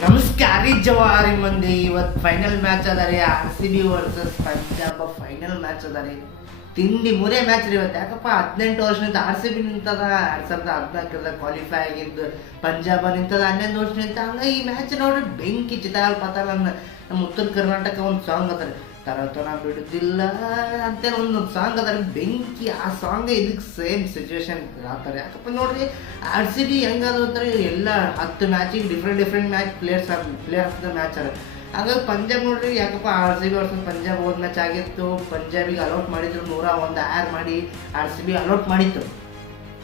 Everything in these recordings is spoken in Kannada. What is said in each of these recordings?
ನಮಸ್ಕಾರ ಜವಾರಿ ಮಂದಿ. ಇವತ್ತು ಫೈನಲ್ ಮ್ಯಾಚ್ ಅದ ರೀ, RCB versus Punjab final match ಅದ ರೀ. ತಿಂಡಿ ಮುರೆ ಮ್ಯಾಚ್ ರೀ ಇವತ್ತು. ಯಾಕಪ್ಪ 18 ವರ್ಷದಿಂದ RCB ನಿಂತದ, 2014 ಕ್ವಾಲಿಫೈ ಆಗಿದ್ದು. ಪಂಜಾಬ್ ನಿಂತದ 11 ವರ್ಷ ನಿಂತ. ಹಂಗ ಈ ಮ್ಯಾಚ್ ನೋಡ್ರಿ ಬೆಂಕಿ ಚಿತಾಲ್ ಪಾತಾಲ. ನಮ್ಮ ಉತ್ತರ ಕರ್ನಾಟಕ ಒಂದು ಸಾಂಗ್ ಅದ ರೀ, ತರತನ ಬಿಡುತ್ತಿಲ್ಲ ಅಂತೇಳಿ ಒಂದು ಸಾಂಗ್ ಅದ ರೀ, ಬೆಂಕಿ. ಆ ಸಾಂಗ್ ಇದಕ್ಕೆ ಸೇಮ್ ಸಿಚುವೇಶನ್ ಆಗ್ತಾರೆ. ಯಾಕಪ್ಪ ನೋಡ್ರಿ RCB ಹೆಂಗದ ಅಂತಾರೆ, ಎಲ್ಲ 10 ಮ್ಯಾಚಿಗೆ different match player of the match ಅದ. ಹಾಗಾಗಿ ಪಂಜಾಬ್ ನೋಡ್ರಿ, ಯಾಕಪ್ಪ RCB ವರ್ಸಸ್ ಪಂಜಾಬ್ ಹೋದ ಮ್ಯಾಚ್ ಆಗಿತ್ತು. ಪಂಜಾಬಿಗೆ ಅಲೌಟ್ ಮಾಡಿದ್ರು, 101 ಆರ್ ಮಾಡಿ RCB ಅಲೌಟ್ ಮಾಡಿತ್ತು.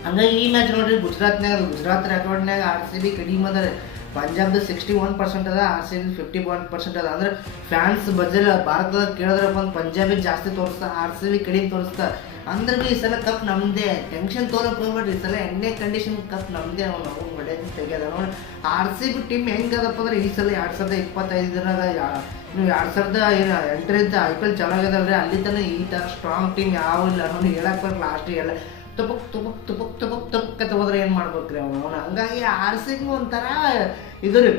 ಹಂಗಾಗಿ ಈ ಮ್ಯಾಚ್ ನೋಡ್ರಿ ಗುಜರಾತ್ ರೆಕಾರ್ಡ್ನಾಗ RCB ಕಡಿಮೆ ಅದ. ಪಂಜಾಬ್ದು 61% ಅದ, RCB 51% ಅದ. ಅಂದ್ರೆ ಫ್ಯಾನ್ಸ್ ಬಜೆಟ್ ಭಾರತದಾಗ ಕೇಳಿದ್ರಪ್ಪ ಒಂದು ಪಂಜಾಬಿಗೆ ಜಾಸ್ತಿ ತೋರಿಸ್ತಾ, RCB ಕಡಿಮೆ ತೋರಿಸ್ತಾ. ಅಂದ್ರೆ ಈ ಸಲ ಕಪ್ ನಮ್ಮದೇ, ಟೆನ್ಷನ್ ತೋರಕ್ಕೆ ಹೋಗ್ಬೇಡ್ರಿ. ಈ ಸಲ ಎಣ್ಣೆ ಕಂಡೀಷನ್ ಕಪ್ ನಮ್ಮದೇ. ಅವ್ನು ಹೊಡೆದು ತೆಗ್ಯದ ನೋಡಿ. RCB ಟೀಮ್ ಹೆಂಗದಪ್ಪ ಅಂದ್ರೆ ಈ ಸಲ 2025 ನೀವು 2008ರಿಂದ IPL ಚಾಲು ಆಗ್ಯದಲ್ರಿ, ಅಲ್ಲಿ ತನಕ ಈ ಥರ ಸ್ಟ್ರಾಂಗ್ ಟೀಮ್ ಯಾವ ಇಲ್ಲ. ನೋಡಿ ಹೇಳಕ್ಕೆ ಬರಲ್ಲ, ಲಾಸ್ಟಿಗೆ ಎಲ್ಲ ತುಪಕ್ ಹೋದ್ರೆ ಏನು ಮಾಡ್ಬೇಕ್ರಿ ಅವನು. ಹಂಗಾಗಿ RCB ಒಂಥರ ಇದು ರೀ,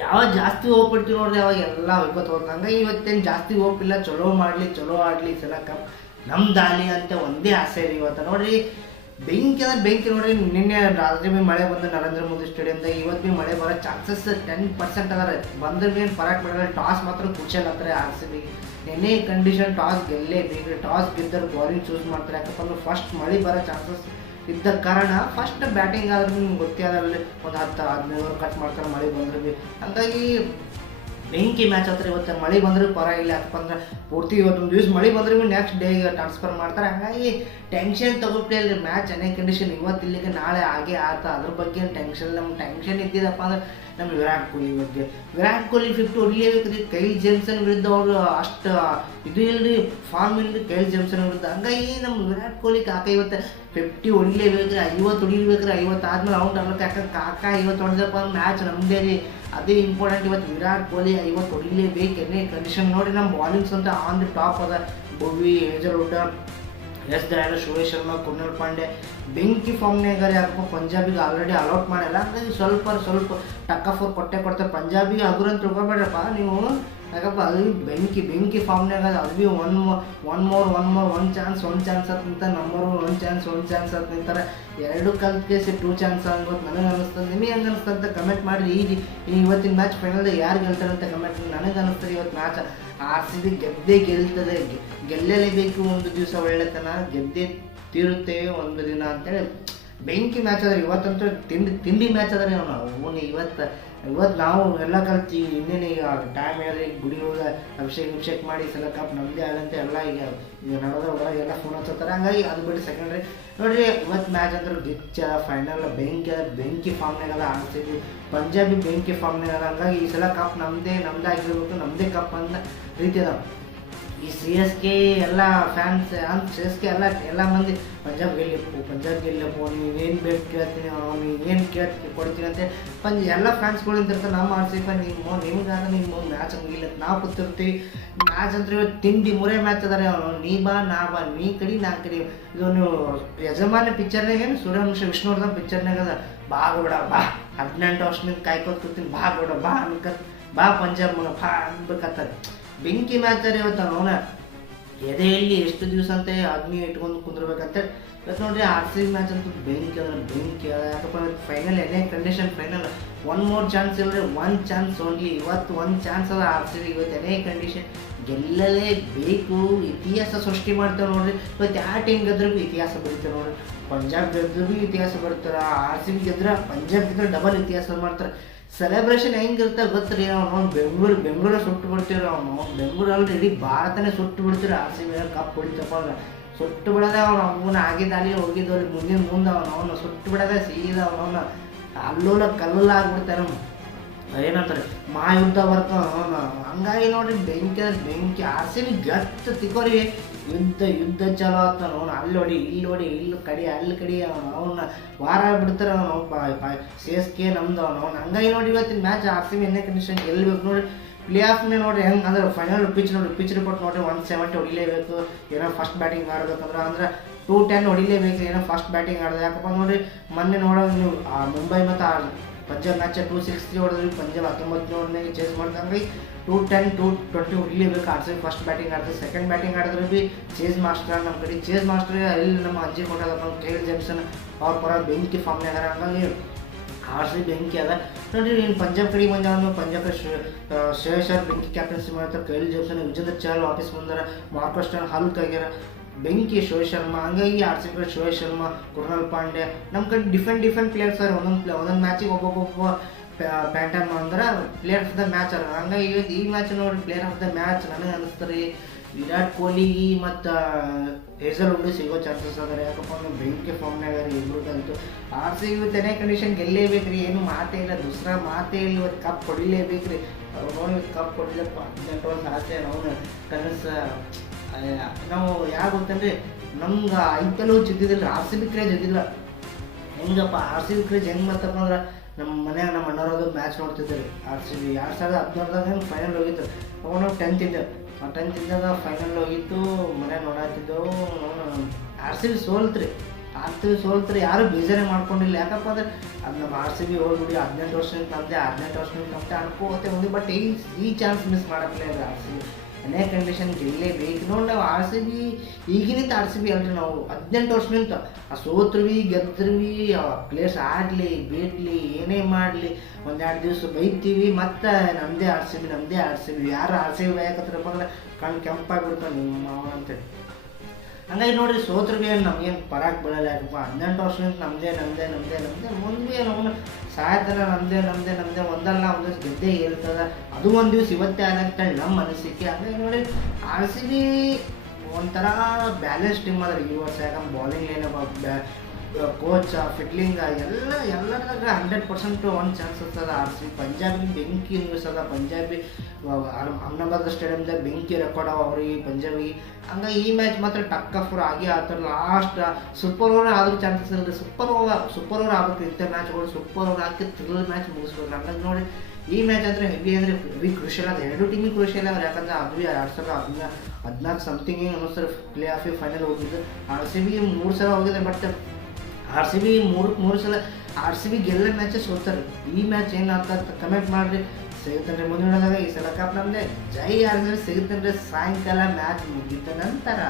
ಯಾವಾಗ ಜಾಸ್ತಿ ಹೋಗ್ಬಿಡ್ತೀವಿ ನೋಡ್ರಿ ಅವಾಗ ಎಲ್ಲ ವಿಪತ್ತು ಹೋಗ್ತದೆ. ಹಂಗಾಗಿ ಇವತ್ತೇನು ಜಾಸ್ತಿ ಹೋಗಿಲ್ಲ, ಚಲೋ ಆಡಲಿ ಸಲ ಕಪ್ ನಮ್ಮ ದಾಲಿ ಅಂತ ಒಂದೇ ಆಸೆ ರೀ ಇವತ್ತು. ನೋಡ್ರಿ ಬೆಂಕಿ ನೋಡ್ರಿ. ನಿನ್ನೆ ರಾತ್ರಿ ಭೀ ಮಳೆ ಬಂದು ನರೇಂದ್ರ ಮೋದಿ ಸ್ಟೇಡಿಯಮ್ದಾಗ, ಇವತ್ತು ಭೀ ಮಳೆ ಬರೋ ಚಾನ್ಸಸ್ 10% ಅದ ರೀ. ಬಂದ್ರೆ ಭೀ ಏನು ಫರಕ್ ಬಿಡಲ್ಲ. ಟಾಸ್ ಮಾತ್ರ ಕ್ರೂಷಿಯಲ್ ಆಗ್ತಾರೆ RCB. ಎನೇ ಕಂಡೀಷನ್ ಟಾಸ್ ಗೆಲ್ಲೇಬೇಕು. ಟಾಸ್ ಗೆದ್ದರೆ ಬೌಲಿಂಗ್ ಚೂಸ್ ಮಾಡ್ತಾರೆ. ಯಾಕಪ್ಪ ಅಂದ್ರೆ ಫಸ್ಟ್ ಮಳೆ ಬರೋ ಚಾನ್ಸಸ್ ಇದ್ದ ಕಾರಣ ಫಸ್ಟ್ ಬ್ಯಾಟಿಂಗ್ ಆದ್ರೆ ನಿಮ್ಗೆ ಗೊತ್ತೇ ಅದರಲ್ಲಿ ಒಂದು 10-15 ಓವರ್ ಕಟ್ ಮಾಡ್ತಾರೆ ಮಳೆ ಬಂದ್ರೆ ಭೀ. ಹಂಗಾಗಿ ಬೆಂಕಿ ಮ್ಯಾಚ್ ಹತ್ರ ಇವತ್ತು. ಮಳೆ ಬಂದ್ರೆ ಪರವಾಗಿಲ್ಲ, ಯಾಕಪ್ಪ ಅಂದ್ರೆ ಪೂರ್ತಿ ಇವತ್ತೊಂದು ದಿವಸ ಮಳೆ ಬಂದ್ರೆ ಭೀ ನೆಕ್ಸ್ಟ್ ಡೇಗೆ ಟ್ರಾನ್ಸ್ಫರ್ ಮಾಡ್ತಾರೆ. ಹಾಗಾಗಿ ಟೆನ್ಷನ್ ತಗೋಬಿಟ್ಟಿಲ್ಲ ಮ್ಯಾಚ್ ಎನೇ ಕಂಡೀಷನ್ ಇವತ್ತು ಇಲ್ಲಿಗೆ ನಾಳೆ ಹಾಗೆ ಆತ. ಅದ್ರ ಬಗ್ಗೆ ನಮ್ಗೆ ಟೆನ್ಷನ್ ಇದ್ದಿದ್ದಪ್ಪ ಅಂದ್ರೆ ನಮ್ಮ ವಿರಾಟ್ ಕೊಹ್ಲಿ ಬಗ್ಗೆ. ವಿರಾಟ್ ಕೊಹ್ಲಿ 50 ಹೊಡಿಲೇಬೇಕು ರೀ. ಕೈಲ್ ಜೇಮ್ಸನ್ ವಿರುದ್ಧ ಅವರು ಅಷ್ಟು ಇದು ಇಲ್ರಿ, ಫಾರ್ಮ್ ಇಲ್ರಿ ಕೈಲ್ ಜೇಮ್ಸನ್ ವಿರುದ್ಧ. ಹಂಗಾಗಿ ನಮ್ಮ ವಿರಾಟ್ ಕೊಹ್ಲಿ ಕಾಕ ಇವತ್ತು 50 ಹೊಡಿಲೇಬೇಕ್ರಿ, 50 ಹೊಡಿಲೇಬೇಕ್ರಿ. 50 ಆದ್ಮೇಲೆ ಔಟ್ ಆಗ್ಲಕ್ಕೆ. ಯಾಕಂದ್ರೆ ಕಾಕ 50 ಹೊಡೆದಪ್ಪ ಅಂದ್ರೆ ಮ್ಯಾಚ್ ನಮ್ಮದೇ ರೀ, ಅದೇ ಇಂಪಾರ್ಟೆಂಟ್. ಇವತ್ತು ವಿರಾಟ್ ಕೊಹ್ಲಿ 50 ಹೊಡಿಲೇಬೇಕು ಎನ್ನೇ ಕಂಡೀಷನ್. ನೋಡಿ ನಮ್ಮ ಬಾಲಿಂಗ್ಸ್ ಅಂತ ಆನ್ ದಿ ಟಾಪ್ ಅದ. ಭುವಿ, ಹೇಜಲ್ವುಡ್, ಎಸ್ ದಯಾಳ್, ಶೋಯೇಶ್ ಶರ್ಮಾ, ಕುರ್ನಾಲ್ ಪಾಂಡೆ ಬೆಂಕಿ ಫಾರ್ಮ್ನಾಗ. ಯಾಕಪ್ಪ ಪಂಜಾಬಿಗೆ ಆಲ್ರೆಡಿ ಅಲೌಟ್ ಮಾಡಿಲ್ಲ, ಹಾಗಾಗಿ ಸ್ವಲ್ಪ ಟಕ್ ಆಫ್ ಕೊಡ್ತಾರೆ ಪಂಜಾಬಿಗೆ. ಹಗುರ ಅಂತ ತಿಳ್ಕೊಬೇಡ್ರಪ್ಪ ನೀವು. ಯಾಕಪ್ಪ ಅದು ಬೆಂಕಿ ಫಾರ್ಮ್ನಾಗ ಅದು ಭೀ ಒನ್ ಚಾನ್ಸ್ ಅಂತ ನಿಂತ. ನಮ್ಮವರು ಒಂದು ಚಾನ್ಸ್ ಅಂತ ನಿಂತಾರೆ. 2 ಕಲ್ತ್ಕೇಸಿ 2 ಚಾನ್ಸ್ ಅನ್ಬೋದು ನನಗೆ ಅನಿಸ್ತದೆ. ನಿಮಗೆ ಹೆಂಗೆ ಅನಿಸ್ತದೆ ಅಂತ ಕಮೆಂಟ್ ಮಾಡಿ. ಇವತ್ತಿನ ಮ್ಯಾಚ್ ಫೈನಲ್ದಾಗ ಯಾರು ಗೆಲ್ತಾರೆ ಅಂತ ಕಮೆಂಟ್ ಮಾಡಿ. ನನಗೆ ಅನಿಸ್ತದೆ ಇವತ್ತು ಮ್ಯಾಚ್ RCB ಗೆದ್ದೇ ಗೆಲ್ತದೆ, ಗೆಲ್ಲಲೇಬೇಕು. ಒಂದು ದಿವಸ ಒಳ್ಳೆತನ ಗೆದ್ದೇ ತೀರುತ್ತೇವೆ ಒಂದು ದಿನ ಅಂತೇಳಿ ಬೆಂಕಿ ಮ್ಯಾಚ್ ಅದ. ಇವತ್ತಂತೂ ತಿಂಡಿ ಮ್ಯಾಚ್ ಅದ ರೀ. ಅವನು ಇವತ್ತು ನಾವು ಎಲ್ಲ ಕಲ್ತೀವಿ. ಇನ್ನೇನು ಈಗ ಟೈಮ್ ಹೇಳಿ ಗುಡಿ ಹೋಗಿ ಅಭಿಷೇಕ್ ಮಾಡಿ ಸಲ ಕಪ್ ನಮ್ಮದೇ ಆಗಂತ ಎಲ್ಲ ಈಗ ನಡೆದ ಒಳಗೆ ಎಲ್ಲ ಫೋನ್ ಹಚ್ಚತ್ತಾರೆ. ಹಂಗಾಗಿ ಅದು ಬಿಟ್ಟು ಸೆಕೆಂಡ್ರಿ ನೋಡ್ರಿ. ಇವತ್ತು ಮ್ಯಾಚ್ ಅಂದ್ರೆ ಗಿಚ್ಚ ಫೈನಲ್ ಬೆಂಕಿ ಫಾರ್ಮ್ನಾಗ ಅದ. RCB ಪಂಜಾಬಿ ಬೆಂಕಿ ಫಾರ್ಮ್ನಾಗ ಅದ. ಹಂಗಾಗಿ ಈ ಸಲ ಕಪ್ ನಮ್ಮದೇ ಆಗಿರ್ಬೇಕು, ನಮ್ಮದೇ ಕಪ್ ಅಂತ ರೀತಿ ಅದ. ಈ CSK ಎಲ್ಲ ಫ್ಯಾನ್ಸ್ CSK ಎಲ್ಲ ಮಂದಿ ಪಂಜಾಬ್ ಗೆಲ್ಲಪ್ಪು ನೀವೇನು ಬೇಕು ಕೇಳ್ತೀನಿ, ನೀವೇನು ಕೊಡ್ತೀನಿ ಅಂತ ಎಲ್ಲ ಫ್ಯಾನ್ಸ್ಗಳು ನಿಂತಿರ್ತಾರೆ. ನಮ್ಮ RCB ನಿಮ್ಗಾದ ನಿಮ್ಮ ಮ್ಯಾಚ್ ಹಂಗಿಲ್ಲ ನಾವು ಕೂತಿರ್ತೀವಿ. ಮ್ಯಾಚ್ ಅಂದ್ರೆ ಇವತ್ತು ತಿಂಡಿ ಮುರೆ ಮ್ಯಾಚ್ ಅದಾರೆ. ನೀ ಬಾ ನಾ ಬಾ, ನೀ ಕಡಿ ನಾ ಕಡಿ. ಇದು ನೀವು ಯಜಮಾನ ಪಿಕ್ಚರ್ನಾಗ ಏನು ಸೂರ್ಯವಂಶ ವಿಷ್ಣುವರ್ಧನ್ ಪಿಕ್ಚರ್ನಾಗ ಅದ. ಬಾ ಗೌಡ ಬಾ, 18 ವರ್ಷದಿಂದ ಕಾಯ್ಕೋತ ಕೂತೀನಿ, ಬಾ ಗೌಡ ಬಾ ಬಾ ಪಂಜಾಬ್ ಮಗ ಬಾ ಅನ್ಬೇಕತ್ತಾರೆ. ಬೆಂಕಿ ಮ್ಯಾಚ್ ರೀ ಇವತ್ತು. ಅವನ ಎದೆಯಲ್ಲಿ ಎಷ್ಟು ದಿವಸ ಅಂತ ಅಗ್ನಿ ಇಟ್ಕೊಂಡು ಕುಂದಿರ್ಬೇಕಂತ ಇವತ್ತು ನೋಡ್ರಿ. RCB ಮ್ಯಾಚ್ ಅಂತೂ ಬೆಂಕಿ ಅದ. ಯಾಕಪ್ಪ ಫೈನಲ್ ಎನೇ ಕಂಡೀಷನ್ ಫೈನಲ್. 1 more ಚಾನ್ಸ್ ಇಲ್ಲರಿ, 1 ಚಾನ್ಸ್ ಓನ್ಲಿ. ಇವತ್ತು 1 ಚಾನ್ಸ್ ಅದ RCB. ಇವತ್ತು ಎನೇ ಕಂಡೀಷನ್ ಗೆಲ್ಲಲೇಬೇಕು. ಇತಿಹಾಸ ಸೃಷ್ಟಿ ಮಾಡ್ತೇವೆ ನೋಡ್ರಿ. ಇವತ್ತು ಯಾವ ಟೀಮ್ ಗೆದ್ರೂ ಭೀ ಇತಿಹಾಸ ಬರೀತಾರೆ ನೋಡ್ರಿ. ಪಂಜಾಬ್ ಗೆದ್ರೂ ಭೀ ಇತಿಹಾಸ ಬರ್ತಾರೆ, RCB ಗೆದ್ರೆ ಪಂಜಾಬ್ ಗೆದ್ರೆ ಡಬಲ್ ಇತಿಹಾಸ ಮಾಡ್ತಾರೆ. ಸೆಲೆಬ್ರೇಷನ್ ಹೆಂಗಿರುತ್ತೆ ಗೊತ್ತ್ರಿ. ಅವ್ನು ಬೆಂಗಳೂರು ಸುಟ್ಟು ಬಿಡ್ತೀರ. ಬೆಂಗಳೂರು ಅಲ್ರಿ, ಇಡೀ ಭಾರತನೇ ಸುಟ್ಟು ಬಿಡ್ತೀರ. RCB ಕಪ್ ಹೊಡಿತಪ್ಪ ಅಂದ್ರೆ ಸುಟ್ಟು ಬಿಡೋದೆ. ಅವನ ಆಗಿದ್ದಾಲಿ ಹೋಗಿದ್ದವ್ರಿ ಮುಂದೆ ಅವನು ಸುಟ್ಟು ಬಿಡೋದೆ ಸೀದಾ. ಅವನ ಅಲ್ಲೋಲ ಕಲ್ಲಲ್ಲ ಆಗ್ಬಿಡ್ತಾರೆ. ಏನಂತಾರೆ ಮಹಾಯುದ್ಧ ಬರ್ತಾವ. ಹಂಗಾಗಿ ನೋಡ್ರಿ ಬೆಂಕಿ RCB ಗತ್ತು ತಿಕ್ಕೋರಿ. ಯುದ್ಧ ಚಲೋ ಆಗ್ತಾನ. ಅವನು ಅಲ್ಲಿ ಹೊಡಿ ಇಲ್ಲಿ ಕಡಿ ಅವನ್ನ ವಾರ ಬಿಡ್ತಾರೆ. CSK ನಮ್ದು ಅವನು. ಹಂಗಾಗಿ ನೋಡಿ ಇವತ್ತಿನ ಮ್ಯಾಚ್ RCB ಎನ್ನೇ ಕಂಡೀಷನ್ ಗೆಲ್ಲಬೇಕು ನೋಡಿ. ಪ್ಲೇ ಆಫ್ನೇ ನೋಡ್ರಿ ಹೆಂಗೆ ಅಂದ್ರೆ ಫೈನಲ್ ಪಿಚ್ ರಿಪೋರ್ಟ್ ನೋಡ್ರಿ. 170 ಹೊಡಿಲೇಬೇಕು. ಏನೋ ಫಸ್ಟ್ ಬ್ಯಾಟಿಂಗ್ ಆಡ್ಬೇಕಂದ್ರೆ 210 ಹೊಡಿಲೇಬೇಕು. ಏನೋ ಫಸ್ಟ್ ಬ್ಯಾಟಿಂಗ್ ಆಡೋದು. ಯಾಕಪ್ಪ ನೋಡ್ರಿ ಮೊನ್ನೆ ನೋಡೋ ನೀವು ಮುಂಬೈ ಮತ್ತು ಪಂಜಾಬ್ ಮ್ಯಾಚ್ 260 ಹೊಡೆದ್ವಿ, ಪಂಜಾಬ್ 19 ಚೇಸ್ ಮಾಡ್ದಂಗೆ 210 220 ಹೊಡಿಲೇಬೇಕು. R C B first batting ಆಡಿದ್ರೆ, ಸೆಕೆಂಡ್ ಬ್ಯಾಟಿಂಗ್ ಆಡಿದ್ರೆ ಭೀ ಚೇಸ್ ಮಾಸ್ಟರ್ ನಮ್ಮ ಕಡೆ. ಚೇಸ್ ಮಾಸ್ಟರ್ ಎಲ್ಲಿ ನಮ್ಮ ಅಜ್ಜಿ ಕೊಟ್ಟದಪ್ಪ ಕೇಲ್ ಜೆಮ್ಸನ್ ಅವ್ರ ಪರ ಬೆಂಕಿ ಫಾರ್ಮ್ನಾಗ. ಹಂಗಾಗಿ ಆರ್ ಸಿ ಬಿ ಬೆಂಕಿ ಅದ ನೋಡಿರಿ. ನೀನು ಪಂಜಾಬ್ ಕಡೆಗೆ ಬಂದ, ಪಂಜಾಬ್ ಶ್ರೇಯಸ್ ಅವ್ರು ಬೆಂಕಿ ಕ್ಯಾಪ್ಟನ್ಸಿ ಮಾಡ್ತಾರೆ, ಕೈಲ್ ಜೆಮ್ಸನ್, ವಿಜೇಂದ್ರ ಚಹಲ್ ವಾಪಸ್ ಬಂದಾರ, ಮಾರ್ಕಸ್ ಸ್ಟೋನ್ ಹಲ್ಕ್ ಆಗ್ಯಾರ, ಬೆಂಕಿ ಶೋಯ್ ಶರ್ಮಾ. ಹಂಗಾಗಿ ಆರ್ ಸಿ ಬಿ ಶೋಯ್ ಶರ್ಮಾ, ಕೃಣಾಲ್ ಪಾಂಡ್ಯ ನಮ್ಮ ಕಡೆ ಡಿಫೆಂಟ್ ಪ್ಲೇಯರ್ಸ್ ಅವ್ರು. ಒಂದೊಂದು ಮ್ಯಾಚಿಗೆ ಒಬ್ಬೊಬ್ಬ ಪ್ಯಾಟರ್ನ್ ಅಂದ್ರೆ ಪ್ಲೇಯರ್ ಆಫ್ ದ ಮ್ಯಾಚ್ ಅಲ್ಲ. ಹಂಗಾಗಿ ಈ ಮ್ಯಾಚ್ ನೋಡಿ ಪ್ಲೇಯರ್ ಆಫ್ ದ ಮ್ಯಾಚ್ ನನಗೆ ಅನಿಸ್ತಾರೆ ವಿರಾಟ್ ಕೊಹ್ಲಿ ಮತ್ತು ಹೇಸಲ್ವುಡ್ ಸಿಗೋ ಚಾನ್ಸಸ್ ಅದಾರೆ. ಯಾಕಪ್ಪ ಅಂದ್ರೆ ಬೆಂಕಿ ಫಾರ್ಮ್ನಾಗ ಇಬ್ಬರಿಗಂತೂ ಆರ್ ಸಿ ಬಿ ತೆನೆ ಕಂಡೀಷನ್ ಗೆಲ್ಲೇಬೇಕು ರೀ, ಏನು ಮಾತೇ ಇಲ್ಲ, ದೂಸರಾ ಮಾತೇ ಇಲ್ಲ. ಇವತ್ತು ಕಪ್ ಹೊಡಿಲೇಬೇಕು ರೀ. ಅವ್ರು ನೋಡಿ ಕಪ್ ಹೊಡಿಲಪ್ಪ 18 ವರ್ಷ ಆಸೆ ಅವನು ಕನಸು. ನಾವು ಯಾರು ಗೊತ್ತಂದ್ರೆ ನಮ್ಗೆ ಐಪಿಎಲ್ ಜಿದ್ದಿದ್ದಿಲ್ಲ, ಆರ್ ಸಿ ಬಿ ಕ್ರೇಜ್ ಇದ್ದಿಲ್ಲ. ಹೆಂಗಪ್ಪ ಆರ್ ಸಿ ಬಿ ಕ್ರೇಜ್ ಹೆಂಗೆ ಬರ್ತಪ್ಪ ಅಂದ್ರೆ ನಮ್ಮ ಮನ್ಯಾಗ ನಮ್ಮ ಅಣ್ಣವ್ರದ್ದು ಮ್ಯಾಚ್ ನೋಡ್ತಿದ್ದರು. ಆರ್ ಸಿ ಬಿ 2016ದಾಗ ಫೈನಲ್ ಹೋಗಿತ್ತು. ಅವಾಗ ನಾವು 10th ಇದ್ದಾಗ ಫೈನಲ್ ಹೋಗಿತ್ತು, ಮನ್ಯಾಗ ನೋಡಾತಿದ್ದೆವು. ಆರ್ ಸಿ ಬಿ ಸೋಲ್ತ್ರಿ ಯಾರು ಬೇಜಾರೇ ಮಾಡ್ಕೊಂಡಿಲ್ಲ. ಯಾಕಪ್ಪ ಅಂದ್ರೆ ಅದು ನಮ್ಮ ಆರ್ ಸಿ ಬಿ ಹೋಗ್ಬಿಡಿ 18 ವರ್ಷದಿಂದ ನಮ್ಮದೇ ಅನ್ಕೋತೆ ಒಂದು. ಬಟ್ ಈ ಚಾನ್ಸ್ ಮಿಸ್ ಮಾಡಕ್ಲೇ ಇಲ್ಲ ಆರ್ ಸಿ ಬಿ. ಅನೇಕ ಕಂಡೀಷನ್ ಗೆಲ್ಲೇಬೇಕು ನೋಡಿ. ನಾವು ಆರ್ ಸಿ ಬಿ ಈಗಿನಿಂದ ಆರ್ ಸಿ ಬಿ ಅಲ್ರಿ, ನಾವು 18 ವರ್ಷನಿಂತ ಸೋತ್ರಿವಿ ಗೆದ್ದ್ರಿವಿ, ಪ್ಲೇಯರ್ಸ್ ಆಡಲಿ ಬಿಡಲಿ ಏನೇ ಮಾಡಲಿ 1-2 ದಿವಸ ಬೈತೀವಿ, ಮತ್ತು ನಮ್ಮದೇ ಆರ್ ಸಿ ಬಿ ಯಾರು ಆರ್ ಸಿ ಬಿ ಬಯಕತ್ರಪ್ಪ ಅಂದ್ರೆ ಕಣ್ಣು ಕೆಂಪಾಗಿಬಿಡ್ತಾವೆ ನಿಮ್ಮ ಅವನ ಅಂತೇಳಿ. ಹಂಗಾಗಿ ನೋಡಿರಿ ಸೋತ್ರಿಗೆ ನಮಗೇನು ಪರಾಕ್ ಬೀಳಲ್ಲ. ಯಾಕಪ್ಪ 18 ವರ್ಷದಿಂದ ನಮ್ಮದೇ ಮುಂದೆ ನಾವು ಸಾಯತನ ನಮ್ಮದೇ ಒಂದಲ್ಲ ಒಂದು ಗೆದ್ದೇ ಹೇಳ್ತದ. ಅದು ಒಂದು ದಿವಸ ಇವತ್ತೇ ಆಗಂತೇಳಿ ನಮ್ಮ ಅನಿಸಿಕೆ. ಹಂಗಾಗಿ ನೋಡಿ ಆರ್ ಸಿ ಬಿ ಒಂಥರ ಬ್ಯಾಲೆನ್ಸ್ ಟೀಮ್ ಅದ ಈ ವರ್ಷ. ಯಾಕಂದ್ರೆ ಬಾಲಿಂಗ್ ಏನಪ್ಪ ಕೋಚ್ ಫಿಟ್ಲಿಂಗ್ ಎಲ್ಲರದಾಗ 100% ಒಂದು ಚಾನ್ಸ್ ಇರ್ತದೆ. ಆರ್ ಸಿ ಬಿ ಪಂಜಾಬಿ ಬೆಂಕಿ ನ್ಯೂಸ್ ಅದ. ಪಂಜಾಬಿ ಅಹಮದಾಬಾದ್ ಸ್ಟೇಡಿಯಮ್ದಾಗ ಬೆಂಕಿ ರೆಕಾರ್ಡ್ ಅವ ಅವ್ರಿಗೆ ಪಂಜಾಬಿಗೆ. ಹಂಗಾಗಿ ಈ ಮ್ಯಾಚ್ ಮಾತ್ರ ಟಕ್ ಆಫರ್ ಆಗಿ ಆತರ. ಲಾಸ್ಟ್ ಸೂಪರ್ ಓವರ್ ಆದ್ರೂ ಚಾನ್ಸಸ್ ಇರುತ್ತೆ. ಸೂಪರ್ ಓವರ್ ಆಗ್ಬೇಕು. ಇಂಥ ಮ್ಯಾಚ್ಗಳು ಸೂಪರ್ ಓವರ್ ಹಾಕಿ ಥ್ರಿಲ್ ಮ್ಯಾಚ್ ಮುಗಿಸ್ಬೇಕು. ಹಂಗಾಗಿ ನೋಡಿ ಈ ಮ್ಯಾಚ್ ಅಂದರೆ ಹೆವಿ ಕ್ರೂಷಿಯಲ್ ಅದ. ಎರಡು ಟೀಮಿಗೆ ಕ್ರೂಷಿಯಲ್ ಅದ. ಯಾಕಂದ್ರೆ ಅದು 2014 ಸಮಥಿಂಗ್ ಅನ್ನೋಸ್ತಾರೆ ಪ್ಲೇ ಆಫಿಗೆ ಫೈನಲ್ ಹೋಗಿದ್ದು. ಆರ್ ಸಿ ಬಿಗೆ 3 ಸಲ ಹೋಗಿದೆ. ಬಟ್ ಆರ್ ಸಿ ಬಿ ಮೂರು ಸಲ ಆರ್ ಸಿ ಬಿ ಗೆಲ್ಲ ಮ್ಯಾಚಸ್ ಸೋತಾರೆ. ಈ ಮ್ಯಾಚ್ ಏನಾಗ್ತದೆ ಕಮೆಂಟ್ ಮಾಡಿರಿ. ಸಿಗುತ್ತಂದ್ರೆ ಮುಂದಿನ ಈ ಸಲ ಕಪ್ ನಮ್ಮದೇ. ಜೈ ಆರ್ ಸಿ ಬಿ ಸಿಗುತ್ತಂದ್ರೆ ಸಾಯಂಕಾಲ ಮ್ಯಾಚ್ ಮುಗಿದ ನಂತರ.